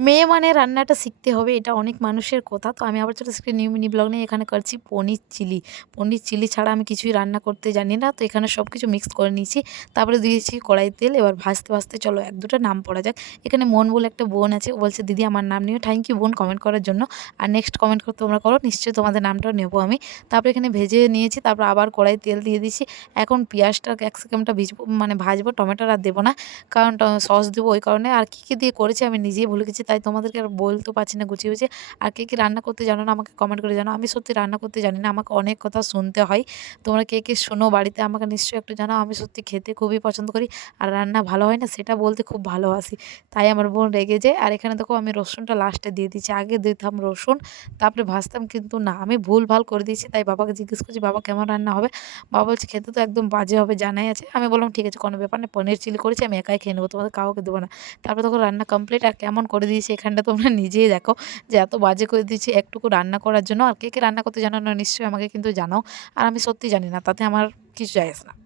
মেয়ে মানে রান্নাটা শিখতে হবে, এটা অনেক মানুষের কথা। তো আমি আবার চলে এসেছি নিউ মিনি ব্লগ নিয়ে। এখানে করছি পনির চিলি। পনির চিলি ছাড়া আমি কিছুই রান্না করতে জানি না। তো এখানে সবকিছু মিক্স করে নিয়েছি। তারপরে দিয়েছি কড়াই তেল। এবার ভাজতে, ভাজতে চলো ১-২ টা নাম পড়া যাক। এখানে মন বলে একটা বোন আছে। ও বলছে, "দিদি আমার নাম নিও।" থ্যাংক ইউ বোন কমেন্ট করার জন্য। আর নেক্সট কমেন্ট তোমরা করো। নিশ্চয়ই তোমাদের নামটাও নেব আমি। তারপরে এখানে ভেজে নিয়েছি। তারপর আবার কড়াইয়ে তেল দিয়ে দিয়েছি। এখন পেঁয়াজটা ক্যাপসিকামটা মানে ভাজবো। টমেটো আর দেব না। কারণ সস দেবো ওই কারণে। আর কী, কী দিয়ে করেছি আমি নিজেই ভুলে গেছি। তাই তোমাদেরকে আর বলতেও পারছি না গুছিয়ে, গুছিয়ে। আর কে, কে রান্না করতে জানো না আমাকে কমেন্ট করে জানাও। আমি সত্যি রান্না করতে জানি না। আমাকে অনেক কথা শুনতে হয়। তোমরা কে, কে শোনো বাড়িতে আমাকে নিশ্চয়ই একটু জানাও। আমি সত্যি খেতে খুবই পছন্দ করি। আর রান্না ভালো হয় না সেটা বলতে খুব ভালোবাসি। তাই আমার বোন রেগে যায়। আর এখানে দেখো আমি রসুনটা লাস্টে দিয়ে দিচ্ছি। আগে দিতাম রসুন, তারপরে ভাজতাম কিন্তু না। আমি ভুলভাল করে দিয়েছি। তাই বাবাকে জিজ্ঞেস করছি, "বাবা কেমন রান্না হবে?" বাবা বলছে, "খেতে তো একদম বাজে হবে জানাই আছে।" আমি বললাম, "ঠিক আছে কোনো ব্যাপার না। পনির চিলি করেছি আমি একাই খেয়ে নেবো। তোমাদের কাউকে দেবো না।" তারপরে দেখো রান্না কমপ্লিট। আর কেমন করে দিয়েছি এখানটা তোমরা নিজেই দেখো যে এত বাজে করে দিয়েছি একটুকু রান্না করার জন্য। আর কে, কে রান্না করতে জানো না নিশ্চয়ই আমাকে কিন্তু জানাও। আর আমি সত্যি জানি না, তাতে আমার কিছু যায় আসে না।